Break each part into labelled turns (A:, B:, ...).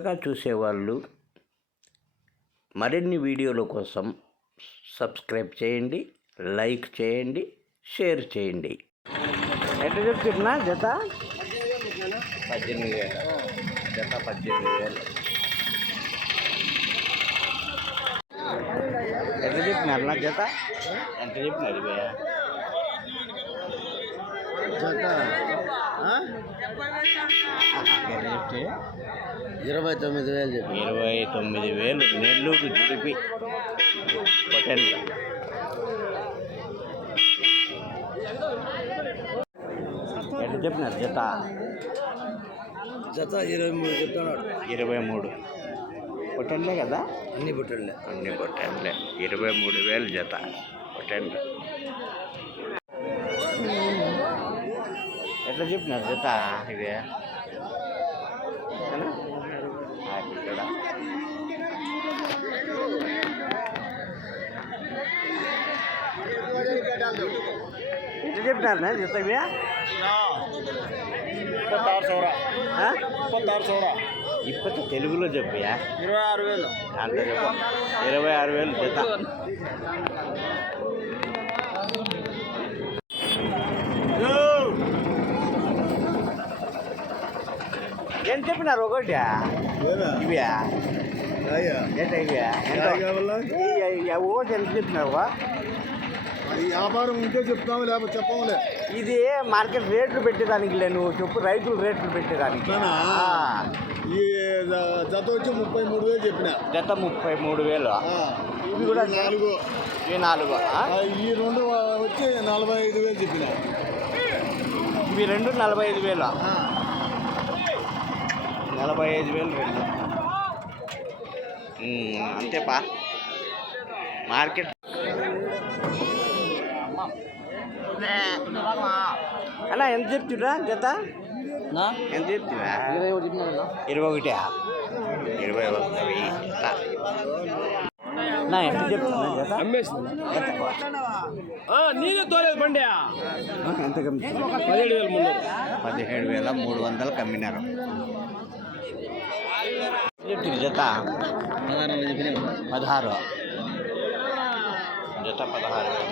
A: కొత్తగా చూసేవాళ్ళు మరిన్ని వీడియోల కోసం సబ్స్క్రైబ్ చేయండి, లైక్ చేయండి, షేర్ చేయండి. ఎట్లా చెప్తున్నా జత 18,000. జత 18,000. ఎట్లా చెప్పినారు నా జత? ఎంత చెప్పినారు ఇవే జత?
B: 29,000 చెప్పి
A: 29,000 నెల్లూరు జుడిపి హోటల్లో. ఎట్లా చెప్పినారు జత?
B: జత 23 చెప్తున్నాడు.
A: 23 పొట్టెన్లే కదా?
B: అన్ని పొట్టెన్లే.
A: 23,000 జత పొట్టెన్లు. ఎట్లా చెప్పినారు జత ఇవే? ఇక్కడ ఎట్లా చెప్పినారు జత ఇవే?
B: 26,000.
A: ఇప్పటి తెలుగులో చెప్పయా?
B: 26,000.
A: అంత చెప్ప 26,000 జత. ఎంత చెప్పినారు ఒకటి ఇవ్యా? ఎంత ఇవ్యా? ఒకటి ఎంత చెప్పినారు?
B: వ్యాపారం ఉంటే చెప్తాము, లేకపోతే చెప్పములే.
A: ఇది మార్కెట్ రేట్లు పెట్టేదానికి లే, నువ్వు చెప్పు రైతులు రేట్లు పెట్టేదానికి.
B: ఈ జత వచ్చి 33,000 చెప్పిన.
A: జత 33,000. ఇవి కూడా 4. ఇవి 4.
B: ఈ 2 వచ్చి 45,000 చెప్పిన.
A: ఇవి 2 45,000. 45,000 2. అంతేపా మార్కెట్. అన్నా ఎంత చెప్తున్నా జత? ఎంత చెప్తున్నా? 21. 21 నా ఎంత చెప్తున్నా జత?
B: నీళ్ళు తోలేదు బండి.
A: ఎంత 17,300 కమ్మినారు. చెప్తుంది జత 16. జత 16,000.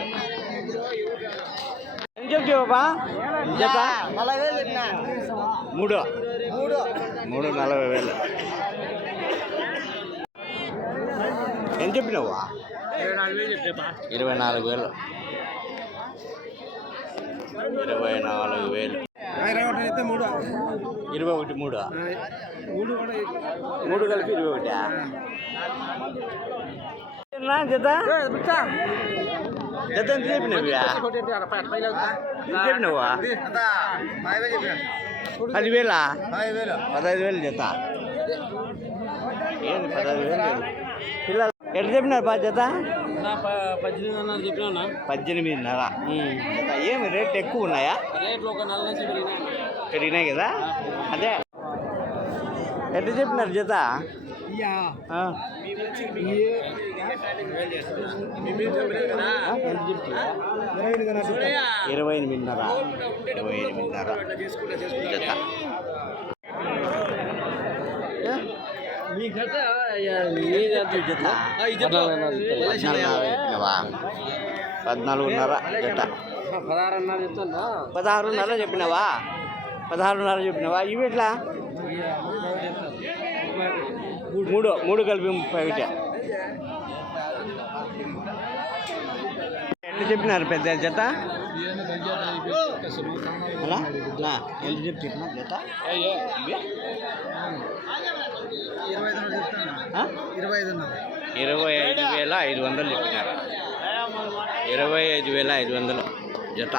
A: ఎంత చెప్తావు బాబా జత?
B: 40,000 చెప్పిన.
A: 3 40,000. ఎంత చెప్పినావు?
B: 24,000 చెప్పా.
A: 24,000. 24,000. 21 3 కలిపి 21. జత జత ఎంత చెప్పినవి? చెప్పినవా? 10,000. 15,000 జత. ఏంది 15,000 పిల్లలు? ఎట్లా చెప్పినారు బా జత?
B: 18,500 చెప్పినా.
A: 18,500. ఏమి రేట్లు ఎక్కువ ఉన్నాయా?
B: రేట్లు ఒక 4 నుంచి
A: పెరిగినాయి కదా? అదే ఎట్లా చెప్పినారు జత? 28,500 జత. జత 14,500 జత. 16,500 చెప్పినావా? 16,500 చెప్పినావా? ఇవి ఎట్లా? 3 కలిపి 31. ఎంత చెప్పినారు పెద్ద జత? అలా ఎంత చెప్తున్నా జత? 25,500 చెప్పినారు. 25,500 జత.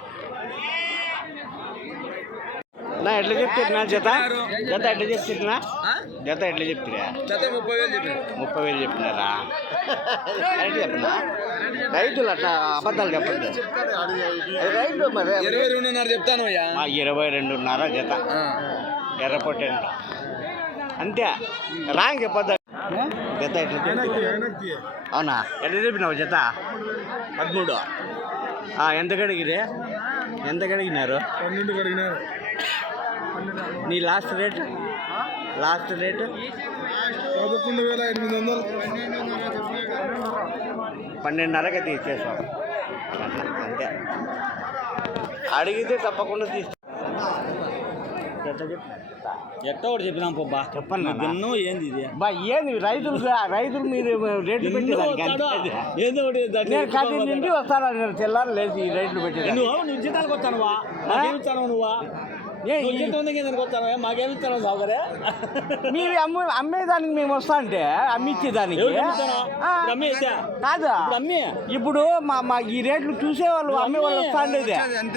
A: నా ఎట్లా చెప్తున్నా జత? జత ఎట్లా చెప్తున్నా? జత ఎట్లా చెప్తున్నా? 30,000 చెప్పినారా? రైతు చెప్పినా? రైతులు అట్లా అబద్ధాలు చెప్పండి. రైతు మరి
B: 22,500 చెప్తాను.
A: 22,500 జత. ఎర్రపొట్టెంట అంతే. రాంగ్ చెప్పద్దు జత. ఎట్లా చెప్తున్నా? అవునా? ఎట్లా చెప్పినావు జత? 13. ఎంత కడిగిరే? ఎంత కడిగినారు?
B: 12 కడిగినారు.
A: నీ లాస్ట్ రేట్ లాస్ట్ రేటు
B: 11,800.
A: 12.5కి తీసేసాం. అంతే, అడిగితే తప్పకుండా తీసు.
B: ఎట్ట ఒకటి చెప్పినాం బా,
A: చెప్పండి
B: ఎన్నో ఏంది ఇది
A: బా, ఏంది రైతులు మీరు రేట్లు పెట్టేదానికి
B: ఏదో ఒకటి
A: నేను కట్టి నుండి వస్తాను, నేను తెల్లారు లేచి ఈ రేట్లు పెట్టేది.
B: నువ్వు జీతాలకు వస్తానువా, మాకేమిస్తాను నువ్వా? వస్తాను, మాకేమిస్తాను సౌకర్య?
A: మీరు అమ్మేదానికి మేము వస్తా అంటే అమ్మిచ్చేదానికి కాదు. ఇప్పుడు మా ఈ రేట్లు చూసేవాళ్ళు అమ్మేవాళ్ళు వస్తా ఉండేది.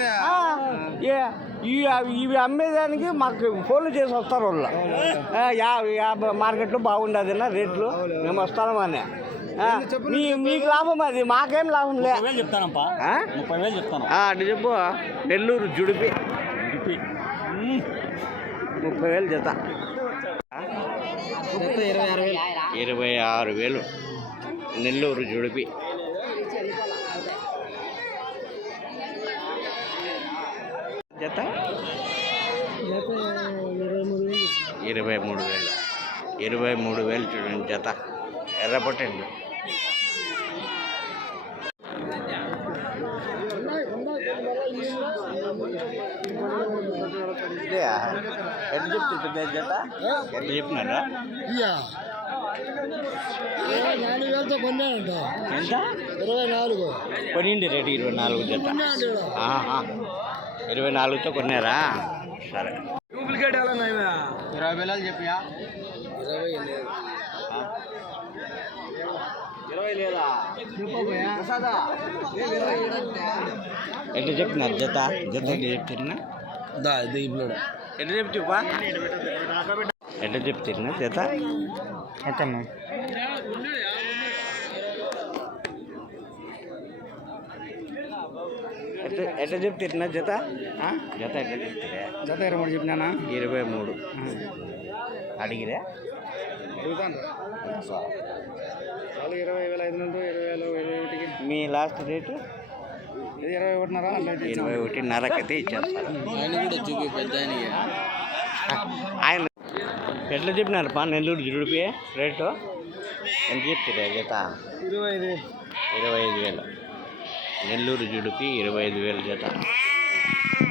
A: ఇవి అమ్మేదానికి మాకు ఫోన్లు చేసి వస్తారు వాళ్ళు. మార్కెట్లో బాగుండదు రేట్లు, మేము వస్తామని. మీకు లాభం అది, మాకేం లాభం లే.
B: చెప్తానప్పా, 30,000 చెప్తాను.
A: అటు చెప్పు. నెల్లూరు జుడిపి 30,000 జత. 26,000 నెల్లూరు జుడిపి. జత 23,000. 23,000 చూడండి జత. ఎర్రపట్టండి. ఎట్లా చెప్తుంటే జత ఎట్లా చెప్పినారా?
B: 4,000తో కొన్నానంట.
A: ఎంత?
B: 24.
A: కొనిండి రేటు 24 జత. 24తో కొన్నారా? సరే.
B: డూప్లికేట్ ఎలా 20,000 చెప్పియా? 20 లేదా?
A: ఎట్లా చెప్తున్నారు జత? జత ఎట్లా చెప్తున్నా? ఎట్లా చెప్తుపా? ఎట్లా చెప్తున్నా జత? ఎట్లా చెప్తున్నా జత? జత ఎట్లా చెప్తారా?
B: జత 23 చెప్పినానా?
A: 23 అడిగిరా?
B: 20,500, 20,000,
A: మీ లాస్ట్ రేటు 21.5కి ఇచ్చేస్తారు. ఆయన ఎట్లా చెప్పినారు పా నెల్లూరు జుడిపి రేటు? ఎంత చెప్తారా జత? 25,000. నెల్లూరు జుడిపి 25,000 జత.